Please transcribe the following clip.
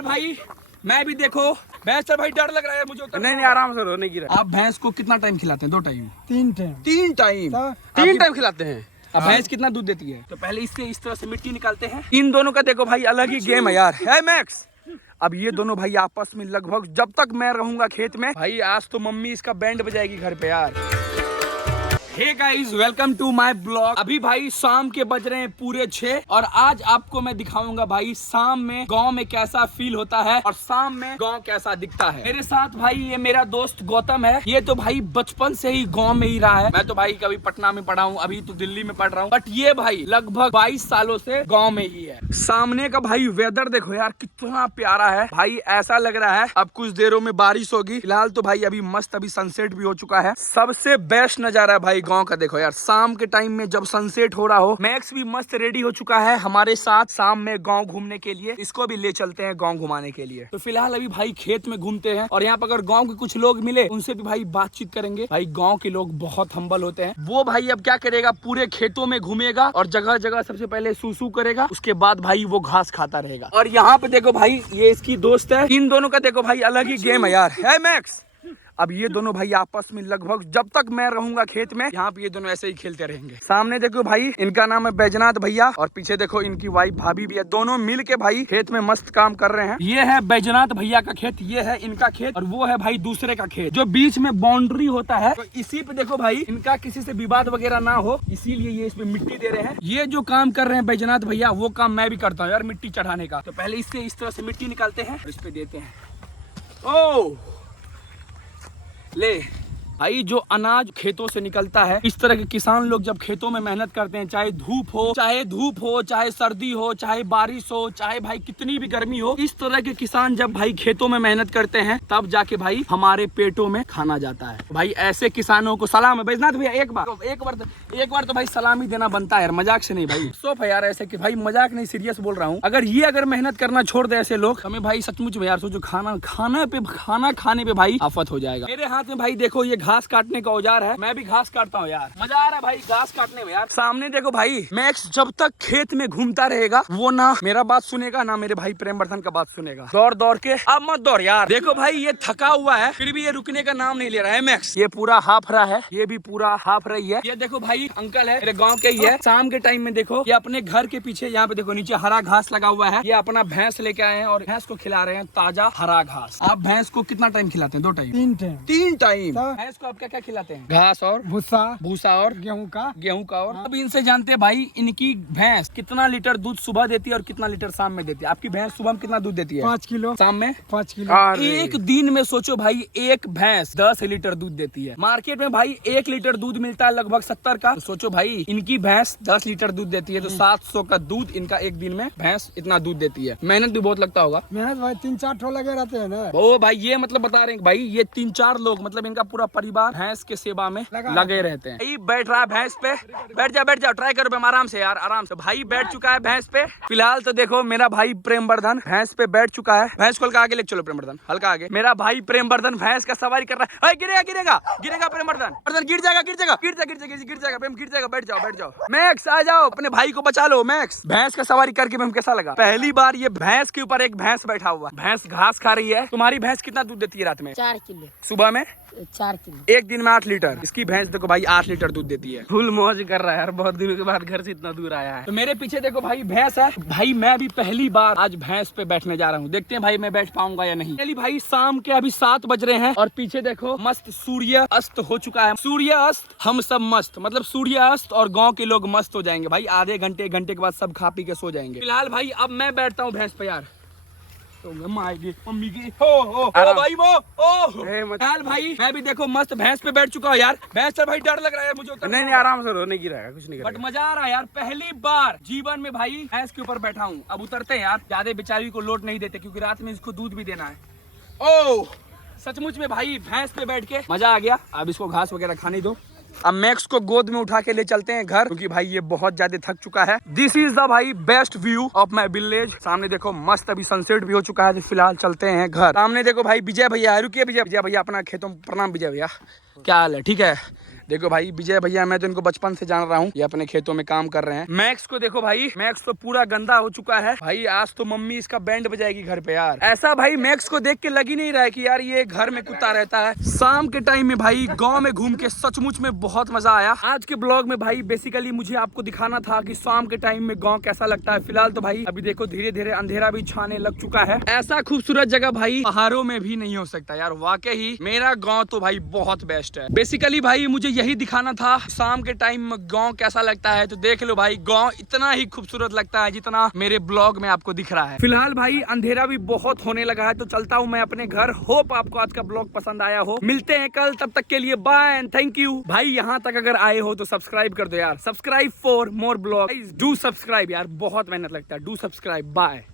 फिलहाल भाई मैं भी देखो भैंस से भाई डर लग रहा है मुझे। नहीं आराम से नहीं गिरा। आप भैंस को कितना टाइम खिलाते हैं? 2 टाइम? 3 टाइम। 3 टाइम? 3 टाइम खिलाते हैं। अब भैंस कितना दूध देती है? तो पहले इससे इस तरह से मिट्टी निकालते हैं। इन दोनों का देखो भाई अलग ही गेम है यार। है मैक्स, अब ये दोनों भाई आपस में लगभग जब तक मैं रहूंगा खेत में भाई, आज तो मम्मी इसका बैंड बजाएगी घर पे यार। Hey guys, welcome to my blog. अभी भाई शाम के बज रहे हैं पूरे 6 और आज आपको मैं दिखाऊंगा भाई शाम में गांव में कैसा फील होता है और शाम में गांव कैसा दिखता है। मेरे साथ भाई ये मेरा दोस्त गौतम है। ये तो भाई बचपन से ही गांव में ही रहा है। मैं तो भाई कभी पटना में पढ़ा हूँ, अभी तो दिल्ली में पढ़ रहा हूँ, बट ये भाई लगभग 22 सालों से गाँव में ही है। सामने का भाई वेदर देखो यार कितना प्यारा है भाई, ऐसा लग रहा है अब कुछ देरों में बारिश होगी। फिलहाल तो भाई अभी मस्त अभी सनसेट भी हो चुका है। सबसे बेस्ट नजारा है भाई गांव का। देखो यार शाम के टाइम में जब सनसेट हो रहा हो, मैक्स भी मस्त रेडी हो चुका है हमारे साथ शाम में गांव घूमने के लिए। इसको भी ले चलते हैं गांव घुमाने के लिए। तो फिलहाल अभी भाई खेत में घूमते हैं और यहाँ पर अगर गांव के कुछ लोग मिले उनसे भी भाई बातचीत करेंगे। भाई गांव के लोग बहुत हम्बल होते हैं। वो भाई अब क्या करेगा, पूरे खेतों में घूमेगा और जगह जगह सबसे पहले सूसू करेगा, उसके बाद भाई वो घास खाता रहेगा। और यहाँ पे देखो भाई ये इसकी दोस्त है। इन दोनों का देखो भाई अलग ही गेम है यार। है मैक्स, अब ये दोनों भाई आपस में लगभग जब तक मैं रहूंगा खेत में, यहाँ पे ये दोनों ऐसे ही खेलते रहेंगे। सामने देखो भाई इनका नाम है बैजनाथ भैया और पीछे देखो इनकी वाइफ भाभी भी है। दोनों मिल के भाई खेत में मस्त काम कर रहे हैं। ये है बैजनाथ भैया का खेत, ये है इनका खेत और वो है भाई दूसरे का खेत जो बीच में बाउंड्री होता है। तो इसी पे देखो भाई इनका किसी से विवाद वगैरह ना हो, इसीलिए ये इसमें मिट्टी दे रहे हैं। ये जो काम कर रहे हैं बैजनाथ भैया वो काम मैं भी करता हूँ यार, मिट्टी चढ़ाने का। तो पहले इससे इस तरह से मिट्टी निकालते हैं और इस पे देते हैं। ओ ले भाई, जो अनाज खेतों से निकलता है, इस तरह के किसान लोग जब खेतों में मेहनत करते हैं, चाहे धूप हो, चाहे सर्दी हो, चाहे बारिश हो, चाहे भाई कितनी भी गर्मी हो, इस तरह के किसान जब भाई खेतों में मेहनत करते हैं तब जाके भाई हमारे पेटों में खाना जाता है। भाई ऐसे किसानों को सलाम है। बैजनाथ भैया एक बार तो भाई सलामी देना बनता है यार, मजाक से नहीं भाई। सोफ है यार ऐसे कि भाई मजाक नहीं, सीरियस बोल रहा हूँ। अगर मेहनत करना छोड़ दे ऐसे लोग, हमें भाई सचमुच में यार सोचो खाना खाने पे भाई आफत हो जाएगा। मेरे हाथ में भाई देखो ये घास काटने का औजार है, मैं भी घास काटता हूँ यार। मजा आ रहा है भाई घास काटने में यार। सामने देखो भाई मैक्स जब तक खेत में घूमता रहेगा वो ना मेरा बात सुनेगा ना मेरे भाई प्रेमवर्धन का बात सुनेगा। दौड़ के अब मत दौड़ यार। देखो भाई ये थका हुआ है फिर भी ये रुकने का नाम नहीं ले रहा है। मैक्स ये पूरा हाफ रहा है, ये भी पूरा हाफ रही है। ये देखो भाई अंकल है मेरे गाँव के ही है। शाम के टाइम में देखो ये अपने घर के पीछे यहाँ पे देखो नीचे हरा घास लगा हुआ है। ये अपना भैंस लेके आए हैं और भैंस को खिला रहे हैं ताजा हरा घास। आप भैंस को कितना टाइम खिलाते हैं? 2 टाइम? 3 टाइम। 3 टाइम भैंस को आप क्या क्या खिलाते हैं? घास और भूसा और गेहूं का और अब इनसे जानते हैं भाई इनकी भैंस कितना लीटर दूध सुबह देती है और कितना लीटर शाम में देती है। आपकी भैंस सुबह में कितना दूध देती है? 5 किलो। शाम में 5 किलो। एक दिन में सोचो भाई एक भैंस 10 लीटर दूध देती है। मार्केट में भाई 1 लीटर दूध मिलता है लगभग 70 का। तो सोचो भाई इनकी भैंस 10 लीटर दूध देती है तो 700 का दूध इनका एक दिन में भैंस इतना दूध देती है। मेहनत भी बहुत लगता होगा। मेहनत भाई 3-4 ठो लगे रहते हैं ना। ओ भाई ये मतलब बता रहे हैं भाई ये 3-4 लोग मतलब इनका पूरा परिवार भैंस के सेवा में लगे रहते हैं। बैठ रहा है भैंस पे। बैठ जाओ ट्राई करो आराम से यार, आराम से। भाई बैठ चुका है भैंस पे। फिलहाल तो देखो मेरा भाई प्रेमवर्धन भैंस पे बैठ चुका है। भैंस को हल्का आगे ले चलो प्रेमवर्धन, हल्का आगे। मेरा भाई प्रेमवर्धन भैंस का सवारी कर रहा है। गिरेगा प्रेमवर्धन गिर जाएगा प्रेम, गिर जाएगा। बैठ जाओ मैक्स, आ जाओ अपने भाई को बचा लो। मैक्स भैंस का सवारी करके मैम कैसा लगा? पहली बार ये भैंस के ऊपर एक भैंस बैठा हुआ। भैंस घास खा रही है। तुम्हारी भैंस कितना दूध देती है रात में? 4 किलो। सुबह में 4 किलो। एक दिन में 8 लीटर। इसकी भैंस देखो भाई 8 लीटर दूध देती है। फुल मौज कर रहा है यार, बहुत दिनों के बाद घर से इतना दूर आया है। तो मेरे पीछे देखो भाई भैंस है। भाई मैं भी पहली बार आज भैंस पे बैठने जा रहा हूँ। देखते हैं भाई मैं बैठ पाऊंगा या नहीं। चलिए भाई शाम के अभी 7 बज रहे हैं और पीछे देखो मस्त सूर्य अस्त हो चुका है। सूर्य अस्त हम सब मस्त, मतलब सूर्य अस्त और गाँव के लोग मस्त हो जाएंगे भाई। आधे घंटे 1 घंटे के बाद सब खा पी के सो जाएंगे। फिलहाल भाई अब मैं बैठता हूँ भैंस पे यार। तो मम्मी की भाई फिलहाल भाई मैं भी देखो मस्त भैंस पे बैठ चुका हूँ यार। भैंस से भाई डर लग रहा है मुझे। नहीं आराम से नहीं गिरा, कुछ नहीं बट मजा आ रहा है यार। पहली बार जीवन में भाई भैंस के ऊपर बैठा हूँ। अब उतरते हैं यार, ज्यादा बेचारी को लोड नहीं देते क्योंकि रात में इसको दूध भी देना है। ओ सचमुच में भाई भैंस पे बैठ के मजा आ गया। अब इसको घास वगैरह खाने दो। अब मैक्स को गोद में उठा के ले चलते हैं घर क्योंकि भाई ये बहुत ज्यादा थक चुका है। दिस इज द भाई best view of my village. सामने देखो मस्त अभी सनसेट भी हो चुका है। तो फिलहाल चलते हैं घर। सामने देखो भाई विजय भैया, रुकिए विजय भैया अपना खेतों। प्रणाम विजय भैया, क्या हाल है? ठीक है। देखो भाई विजय भैया, मैं तो इनको बचपन से जान रहा हूँ, ये अपने खेतों में काम कर रहे हैं। मैक्स को देखो भाई, मैक्स तो पूरा गंदा हो चुका है भाई। आज तो मम्मी इसका बैंड बजाएगी घर पे यार। ऐसा भाई मैक्स को देख के लग ही नहीं रहा है कि यार ये घर में कुत्ता रहता है। शाम के टाइम में भाई गांव में घूम के सचमुच में बहुत मजा आया। आज के ब्लॉग में भाई बेसिकली मुझे आपको दिखाना था कि शाम के टाइम में गांव कैसा लगता है। फिलहाल तो भाई अभी देखो धीरे धीरे अंधेरा भी छाने लग चुका है। ऐसा खूबसूरत जगह भाई पहाड़ों में भी नहीं हो सकता यार। वाकई मेरा गाँव तो भाई बहुत बेस्ट है। बेसिकली भाई मुझे यही दिखाना था शाम के टाइम में गाँव कैसा लगता है। तो देख लो भाई, गाँव इतना ही खूबसूरत लगता है जितना मेरे ब्लॉग में आपको दिख रहा है। फिलहाल भाई अंधेरा भी बहुत होने लगा है, तो चलता हूँ मैं अपने घर। होप आपको आज का ब्लॉग पसंद आया हो। मिलते हैं कल, तब तक के लिए बाय एंड थैंक यू। भाई यहाँ तक अगर आए हो तो सब्सक्राइब कर दो यार। Subscribe for more blog, do subscribe यार, बहुत मेहनत लगता है। Do subscribe, bye.